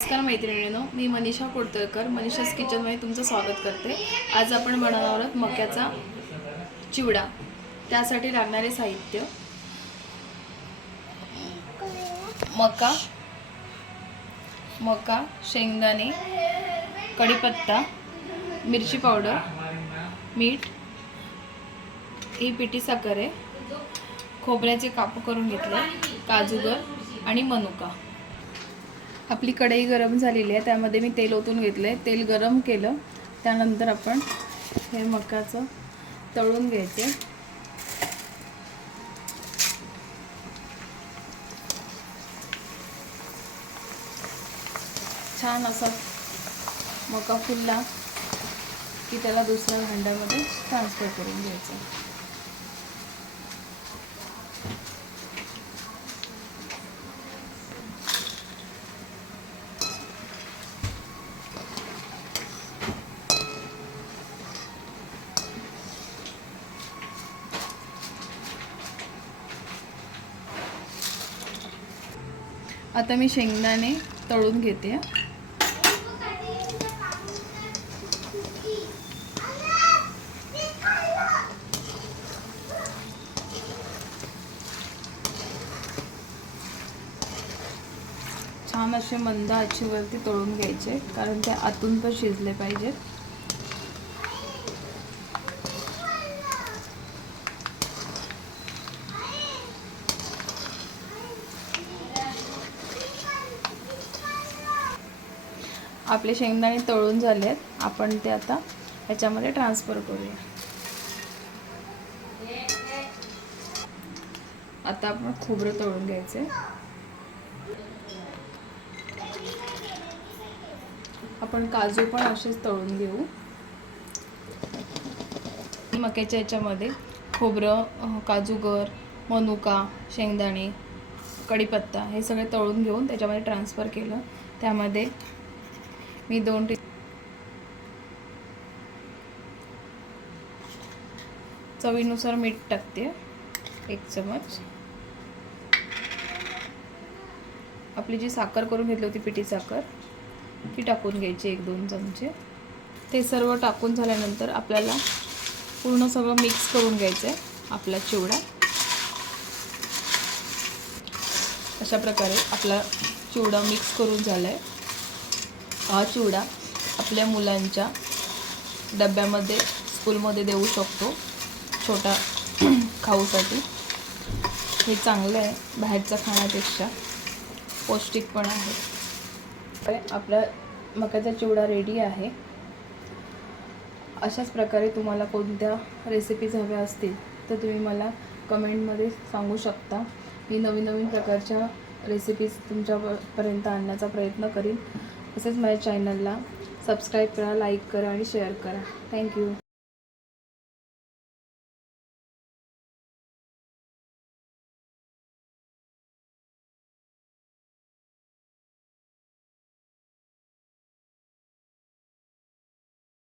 नमस्कार मैत्रिणीनो मी मनीषा कोडतळकर मनीषास किचनमध्ये तुमचं स्वागत करते. आज आपण बनवणार आहोत मक्याचा चिवडा. त्यासाठी लागणारे साहित्य. मका मका शेंगदाणे कढीपत्ता मिरची पावडर मीठ ही पिठी साखर आहे. खोबऱ्याचे काप करून घेतले काजूगर आणि मनुका. आपली कढई गरम झालेली आहे त्यामध्ये मी तेल ओतून घेतलं आहे तेल गरम केलं. त्यानंतर आपण हे मकाचं तळून घ्यायचे. छान असा मका फुलला की त्याला दुसऱ्या भांड्यामध्ये ट्रान्सफर करून घ्यायचं. आता मी शेंगदाणे तळून घेते. छान असे मंद आचीवरती तळून घ्यायचे कारण ते आतून पण शिजले पाहिजेत. आपले शेंगदाणे तळून झाले आहेत आपण ते आता ह्याच्यामध्ये ट्रान्सफर करूया. आता आपण खोबरं तळून घ्यायचे आपण काजू पण असेच तळून घेऊ. मक्याच्या याच्यामध्ये खोबरं काजूगर मनुका शेंगदाणे कढीपत्ता हे सगळे तळून घेऊन त्याच्यामध्ये ट्रान्सफर केलं. त्यामध्ये मी दोन टी चवीनुसार मीठ टाकते. एक चमच. आपली जी साखर करून घेतली होती पिठी साखर ती टाकून घ्यायची एक दोन चमचे. ते सर्व टाकून झाल्यानंतर आपल्याला पूर्ण सगळं मिक्स करून घ्यायचं आहे आपला चिवडा. अशा प्रकारे आपला चिवडा मिक्स करून झाला आहे हा चिवडा आपल्या मुलांच्या डब्यामध्ये स्कूलमध्ये देऊ शकतो छोटा खाऊसाठी. हे चांगलं आहे बाहेरचं खाण्यापेक्षा पौष्टिक पण आहे. आपला मकाचा चिवडा रेडी आहे. अशाच प्रकारे तुम्हाला कोणत्या रेसिपीज हव्या असतील तर तुम्ही मला कमेंटमध्ये सांगू शकता. मी नवीन नवीन प्रकारच्या रेसिपीज तुमच्यापर्यंत आणण्याचा प्रयत्न करीन. तसेच माझ्या चॅनलला सबस्क्राईब करा लाईक करा आणि शेअर करा. थँक्यू.